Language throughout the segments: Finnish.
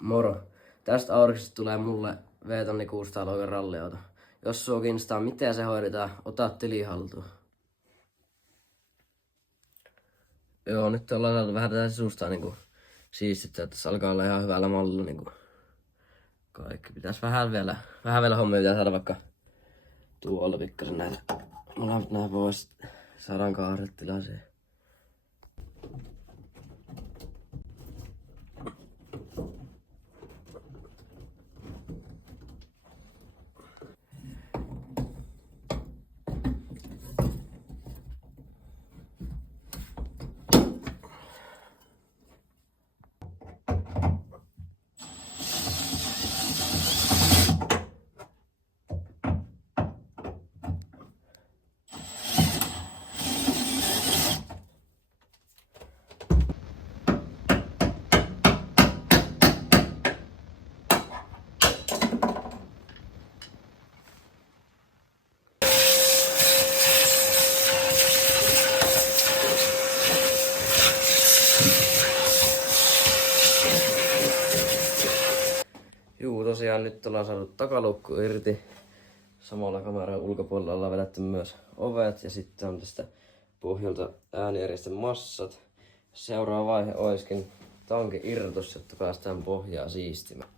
Moro. Tästä Auriksesta tulee mulle V-tonni 600 Logan ralliauto. Jos sua kiinnostaa miten se hoidetaan, ota tili haltuun. Joo, nyt ollaan saatu vähän tätä sisustaa niinku siistittyä, että tässä alkaa olla ihan hyvällä mallilla niinku kaikki. Pitäis vähän vielä hommia pitää saada vaikka tuolla pikkasen näitä molemmat nää pois. Saadaan kahdet tilaseen. Juu, tosiaan nyt ollaan saatu takaluukku irti. Samalla kameran ulkopuolella ollaan vedetty myös ovet ja sitten on tästä pohjalta äänijärjestön massat. Seuraava vaihe olisikin tankin irrotus, jotta päästään pohjaa siistimään.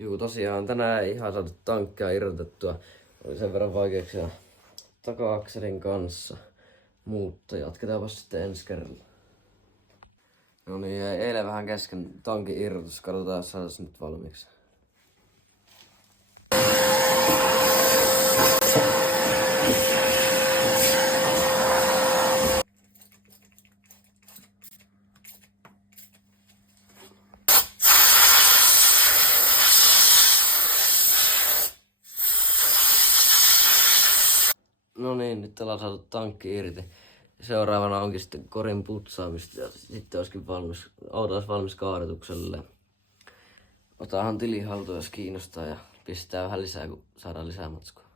Juu, tosiaan tänään ei ihan saatu tankkia irrotettua. Oli sen verran vaikeuksia taka-akselin kanssa. Mutta jatketaanpa sitten ensi kerralla. No niin, jäi eilen vähän kesken tankin irrotus. Katsotaan, jos saadaan nyt valmiiksi. No niin, nyt ollaan saatu tankki irti. Seuraavana onkin sitten korin putsaamista ja sitten olisikin valmis, auto olisi valmis kaadetukselle. Otahan tili haltuun, jos kiinnostaa ja pistää vähän lisää, kun saadaan lisää matskua.